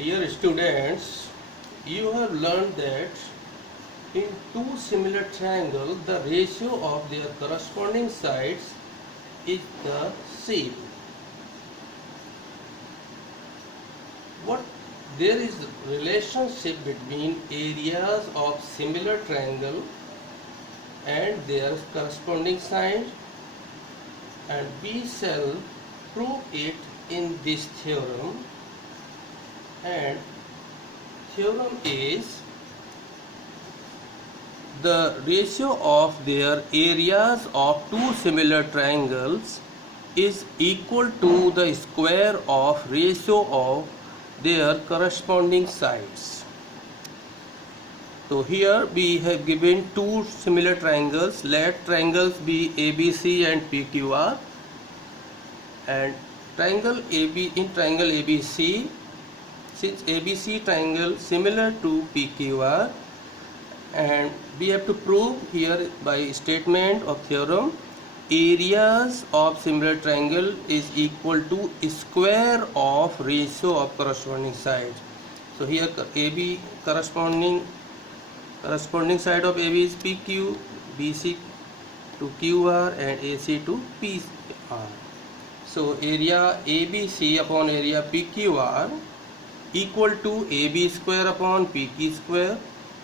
Dear students, you have learned that in two similar triangles, the ratio of their corresponding sides is the same. What there is relationship between areas of similar triangle and their corresponding side, and we shall prove it in this theorem. And theorem is the ratio of their areas of two similar triangles is equal to the square of ratio of their corresponding sides. So here we have given two similar triangles. Let triangles be ABC and PQR, and triangle AB, in triangle ABC, since ABC triangle similar to PQR, and we have to prove here by statement of theorem, areas of similar triangle is equal to square of ratio of corresponding sides. So here AB corresponding side of AB is PQ, BC to QR, and AC to PR. So area ABC upon area PQR equal to AB square upon PQ square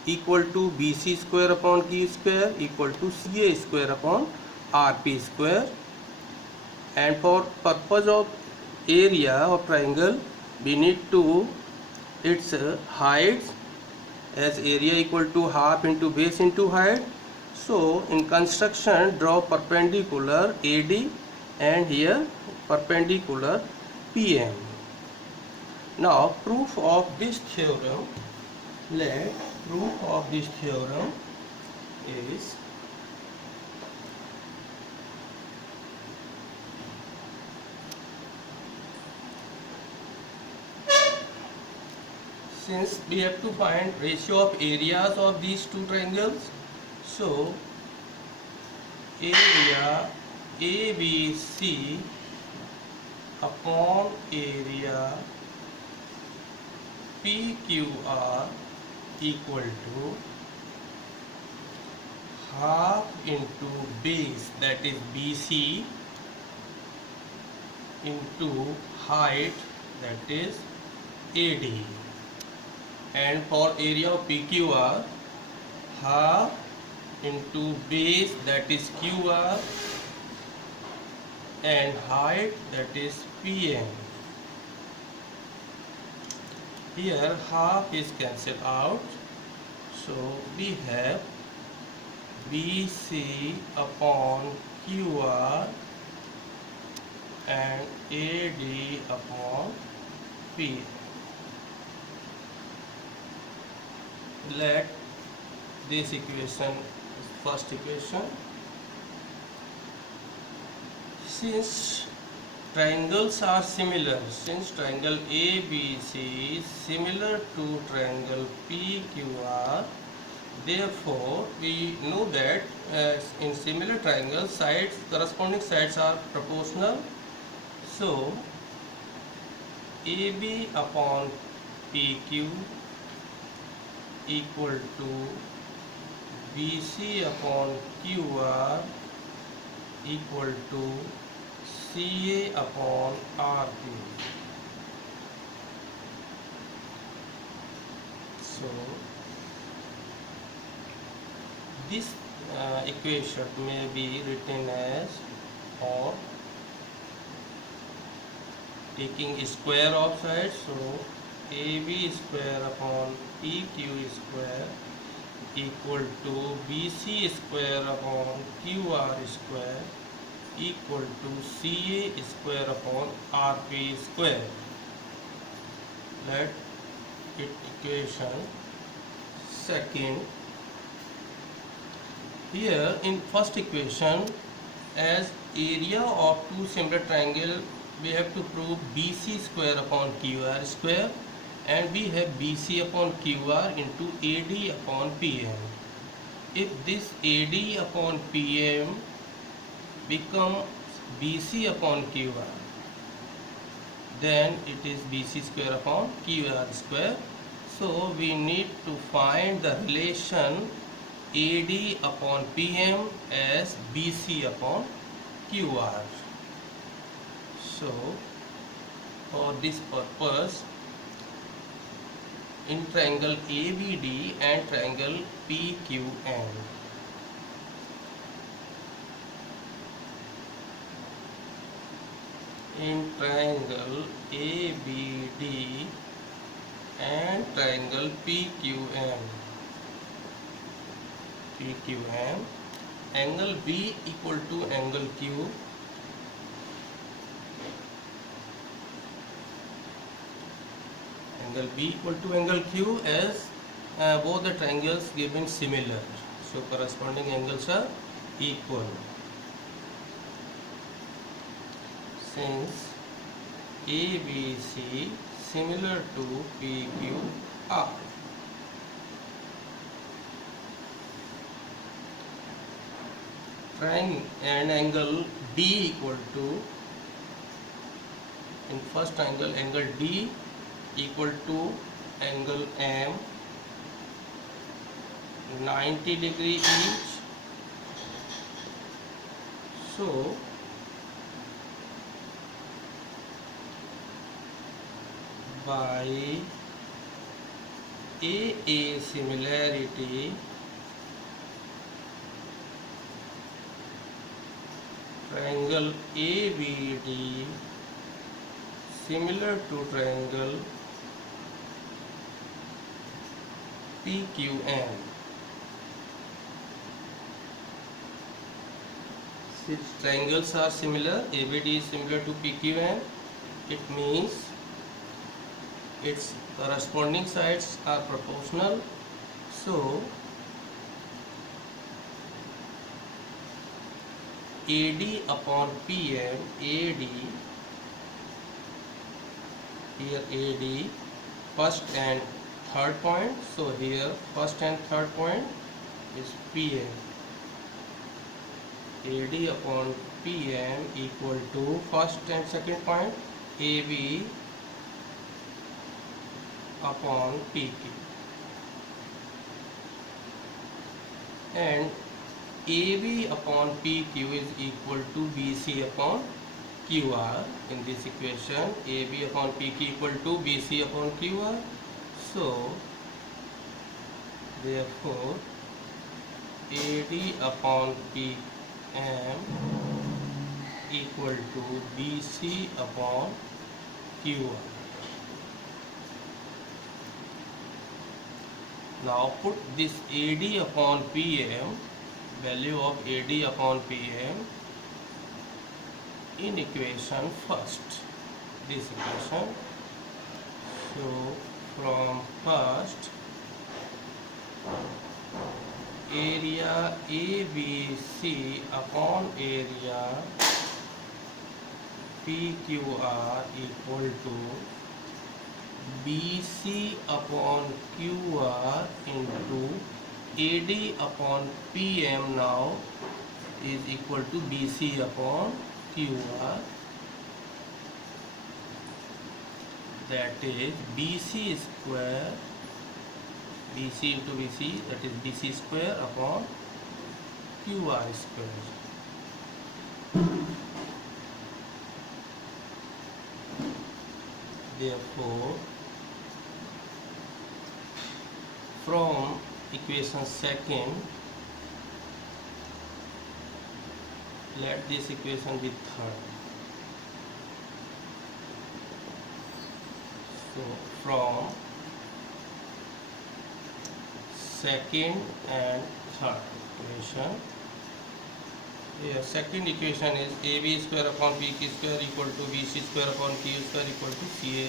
equal to BC square upon Q square equal to CA square upon RP square. And for purpose of area of triangle, we need to its heights, as area equal to half into base into height. So in construction, draw perpendicular AD and here perpendicular PM. Now proof of this theorem, let proof of this theorem is since we have to find ratio of areas of these two triangles, so area ABC upon area PQR equal to half into base, that is BC, into height, that is AD. And for area of PQR, half into base, that is QR, and height, that is PM. Here half is cancelled out, so we have BC upon QR and AD upon P. Let this equation, first equation, since triangles are similar, since triangle ABC is similar to triangle PQR, therefore we know that in similar triangles sides, corresponding sides are proportional. So AB upon PQ equal to BC upon QR equal to CA upon RP. So this equation may be written as, or taking square of sides, so AB square upon PQ square equal to BC square upon QR square equal to CA square upon RP square. Let it equation second. Here in first equation, as area of two similar triangle, we have to prove BC square upon QR square, and we have BC upon QR into AD upon PM. If this AD upon PM becomes BC upon QR, then it is BC square upon QR square. So we need to find the relation AD upon PM as BC upon QR. So for this purpose, in triangle ABD and triangle PQN, in triangle ABD and triangle PQN, angle B equal to angle Q, angle B equal to angle Q as both the triangles given similar, so corresponding angles are equal. Since ABC similar to PQR, triangle and angle D equal to, in first triangle, angle D equal to angle M 90 degree each. So by AA similarity, triangle ABD similar to triangle PQN. Since triangles are similar, ABD is similar to PQN, it means its corresponding sides are proportional. So AD upon PM, AD, here AD, first and third point, so here first and third point is PM. AD upon PM equal to first and second point AB upon PQ, and AB upon PQ is equal to BC upon QR. In this equation, AB upon PQ equal to BC upon QR. So therefore AD upon PM equal to BC upon QR. Now put this AD upon PM, value of AD upon PM, in equation first, this equation. So from first, area ABC upon area PQR equal to BC upon QR into AD upon PM now is equal to BC upon QR, that is BC square, BC into BC, that is BC square upon QR square. Therefore from equation second, let this equation be third. So from second and third equation, here second equation is AB square upon PQ square equal to BC square upon Q square equal to CA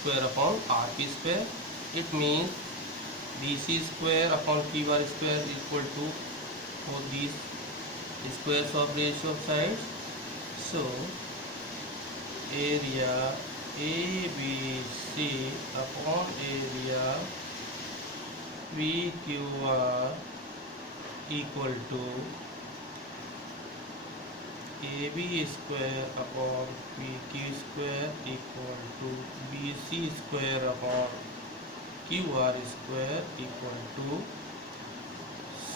square upon RP square. It means BC square upon QR square equal to all these squares of ratio of sides. So area ABC upon area PQR equal to AB square upon PQ square equal to BC square upon QR square equal to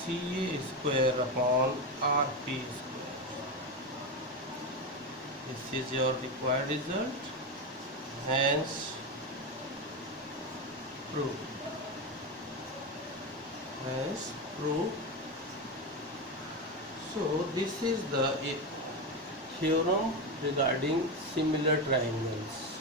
CA square upon RP square. This is your required result. Hence proof. Hence proof. So this is the theorem regarding similar triangles.